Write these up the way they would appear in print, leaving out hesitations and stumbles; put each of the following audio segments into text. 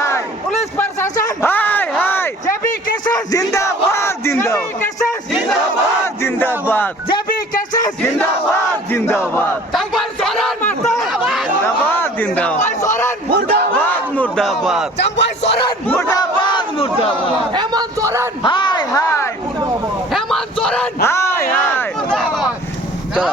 हाय police प्रशासन हाय हाय जेबी cases जिंदाबाद जिंदाबाद केसेस जिंदाबाद जिंदाबाद जेबी केसेस जिंदाबाद जिंदाबाद चंपा सोरेन जिंदाबाद जिंदाबाद सोरेन मुर्दाबाद मुर्दाबाद चंपा सोरेन मुर्दाबाद मुर्दाबाद हेमंत सोरेन हाय हाय हेमंत सोरेन हाय हाय चलो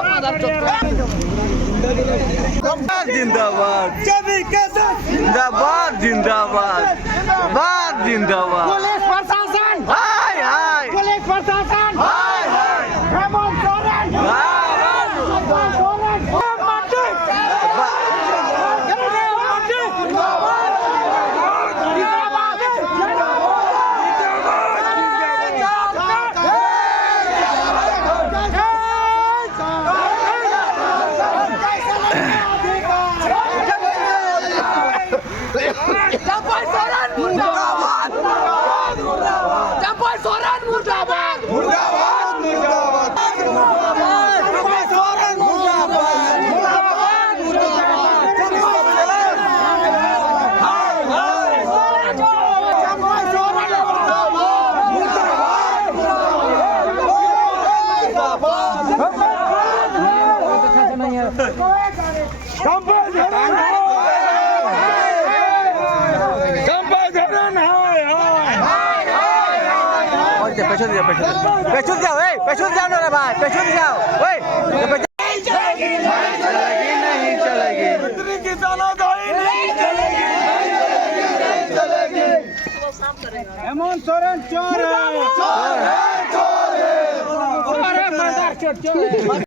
जिंदाबाद जेबी केसेस जिंदाबाद जिंदाबाद जिंदाबाद जिंदाबाद पुलिस प्रशासन हाय हाय पुलिस प्रशासन हाय हाय हेमंत सोरेन चंपा सोरेन चंपा सोरेन मुर्दाबाद चंपा सोरेन मुर्दाबाद मुर्दाबाद मुर्दाबाद चंपा सोरेन मुर्दाबाद चंपा सोरेन पेशुद जाओ पेशुद जाओ पेशुद जाओ ना भाई पेशुद जाओ नहीं चलेगी नहीं चलेगी की तानाशाही नहीं चलेगी हेमंत सोरेन चोर है चोर है चोर है